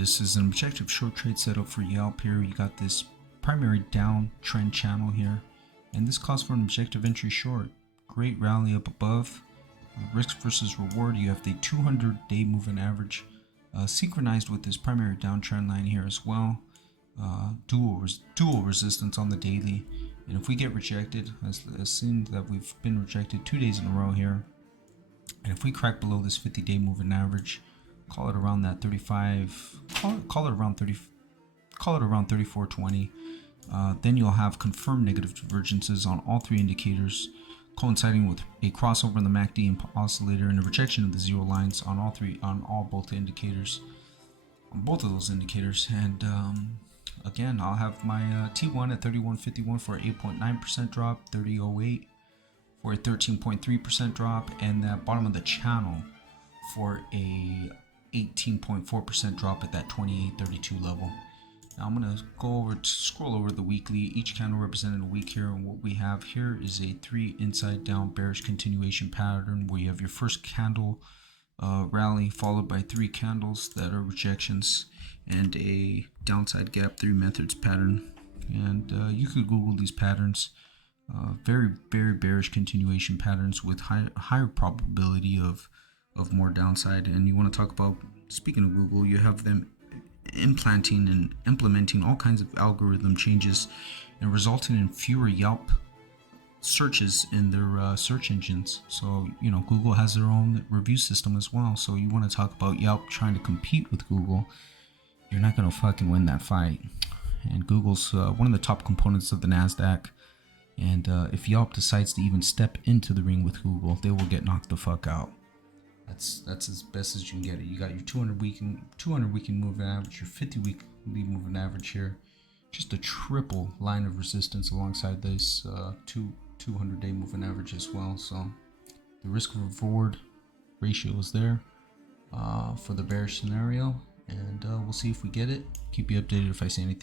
This is an objective short trade setup for YELP here. You got this primary downtrend channel here, and this calls for an objective entry short. Great rally up above. Risk versus reward, you have the 200-day moving average synchronized with this primary downtrend line here as well. Dual resistance on the daily, and if we get rejected, assume that we've been rejected 2 days in a row here, and if we crack below this 50-day moving average, call it around that 35, call it around 3420, then you'll have confirmed negative divergences on all three indicators, coinciding with a crossover in the MACD and oscillator and a rejection of the zero lines on both indicators, on both of those indicators. And again, I'll have my T1 at 3151 for an 8.9% drop, 3008 for a 13.3% drop, and the bottom of the channel for a 18.4% drop at that 2832 level. Now I'm going to scroll over the weekly, each candle representing a week here, and what we have here is a 3 inside down bearish continuation pattern where you have your first candle rally followed by 3 candles that are rejections and a downside gap 3 methods pattern. And you could Google these patterns. Very bearish continuation patterns with higher probability of more downside. And you want to talk about, speaking of Google, you have them implanting and implementing all kinds of algorithm changes and resulting in fewer YELP searches in their search engines. So Google has their own review system as well. So you want to talk about YELP trying to compete with Google, you're not going to fucking win that fight. And Google's one of the top components of the NASDAQ, and if YELP decides to even step into the ring with Google, they will get knocked the fuck out. That's as best as you can get it. You got your 200 weekly moving average, your 50 weekly moving average here, just a triple line of resistance alongside this 200-day moving average as well. So the risk reward ratio is there for the bearish scenario, and we'll see if we get it. Keep you updated if I see anything.